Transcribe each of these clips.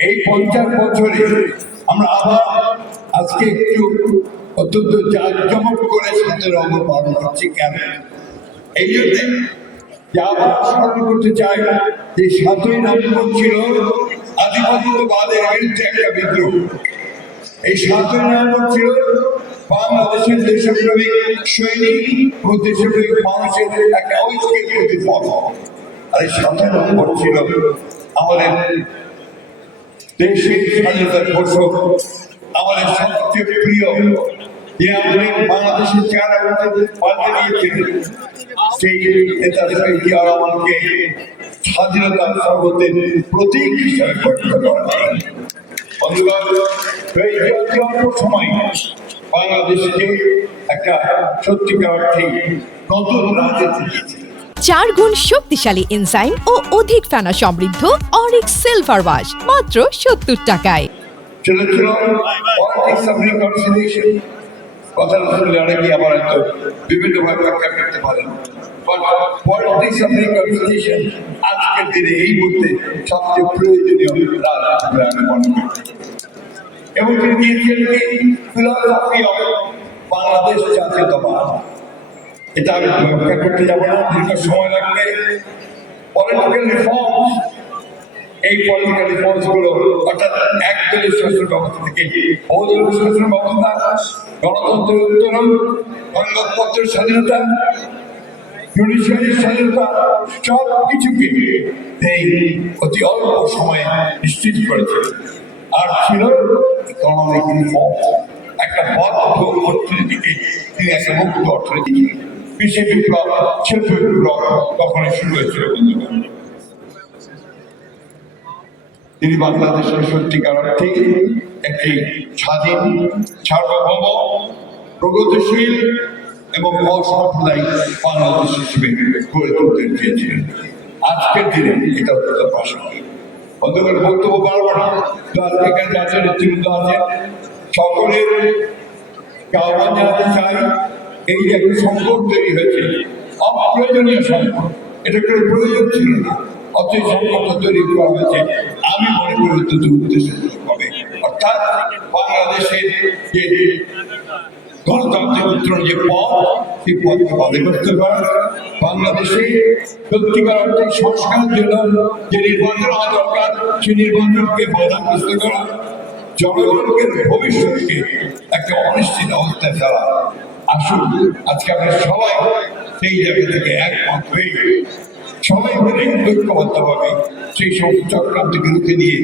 এই পঞ্চাশ বছরে আমরা আবার আজকে একটু অত্যন্ত জাঁকজমক করে সাথে রঙ পালন করছি। কেন? এই জন্যে যে করতে চাই যে সাতই নভেম্বর ছিল আধিপত্যবাদের বিরুদ্ধে একটা বিদ্রোহ। এই সাতই নভেম্বর ছিল বাংলাদেশের দেশপ্রেমিক সৈনিক ও দেশপ্রেমিক মানুষের একটা ঐক্যের প্রতিফলন আর এই সাতই নভেম্বর ছিল আমাদের দেশের স্বাধীনতার ঘোষক আমাদের সবচেয়ে প্রিয় যে আমাদের বাংলাদেশের সেই নেতা শহীদ জিয়া রহমানকে স্বাধীনতার সর্বতের প্রতীক হিসাবে সময়, বাংলাদেশকে একটা সত্যিকার অর্থে নতুন রাজনীতি দিয়েছে চার গুণ শক্তিশালী এনজাইম ও অধিক ফেনা সমৃদ্ধ অরিক সিলভার ওয়াশ, মাত্র সত্তর টাকায়। দিনে এই মুহূর্তে সবচেয়ে প্রয়োজনীয় বাংলাদেশ জাতীয়তাবাদ। এটা আমি ব্যাখ্যা করতে যাব না, দীর্ঘ সময় লাগবে। পলিটিক্যাল রিফর্মস এই পলিটিক্যাল রিফর্মসগুলো, অর্থাৎ একদলীয় শাসন ব্যবস্থা থেকে। বহুদলীয় শাসন ব্যবস্থা, গণতন্ত্রের উত্তরণ, সংবাদপত্রের স্বাধীনতা জুডিশিয়ারির স্বাধীনতা সব কিছুকে এই অতি অল্প সময়ে নিশ্চিত করেছে। আর ছিল ইকোনমিক রিফর্ম একটা বদ্ধ অর্থনীতিকে তিনি একটা মুক্ত অর্থনীতিকে শুরু হয়েছিল তিনি বাংলাদেশের সত্যিকার অর্থে একটি স্বাধীন, সার্বভৌম, প্রগতিশীল এবং অসাম্প্রদায়িক বাংলাদেশ হিসেবে গড়ে তুলতে চেয়েছিলেন। আজকের দিনে এটা অত্যন্ত প্রাসঙ্গিক বন্ধুগণ, বক্তব্য পারব না। তো আজকে নেতৃবৃন্দ আছে, সকলের আহ্বান জানাতে চাই? এই যে একটা সংকট তৈরি হয়েছে, অপ্রয়োজনীয় সংকট এটা কোনো প্রয়োজন ছিল না। অতএব সংকট তৈরি করা হয়েছে। আমি মনে করি অত্যন্ত উদ্দেশ্য হবে। অর্থাৎ বাংলাদেশের যে গণতান্ত্রিক উত্তরণ যে পথ, সেই পথকে বাধাগ্রস্ত করা বাংলাদেশে সত্যিকার অর্থে সংস্কারের জন্য যে নির্বাচন হওয়া দরকার, সেই নির্বাচনকে বাধাগ্রস্ত করা, জনগণকে ভবিষ্যৎকে একটা অনিশ্চিত অবস্থায় ফেলা আসুন, আজকে আমরা সবাই সেই জায়গা থেকে একমত হয়ে সবাই মিলে ঐক্যবদ্ধভাবে সেই সমস্ত চক্রান্তকে রুখে দিয়ে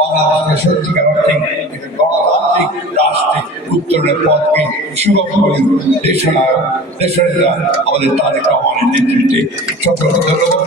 বাংলাদেশের সত্যিকার অর্থে গণতান্ত্রিক রাষ্ট্রে উত্তরণের পথকে সুগম করি দেশনায়ক আমাদের তারেক রহমানের নেতৃত্বে। সকলকে ধন্যবাদ।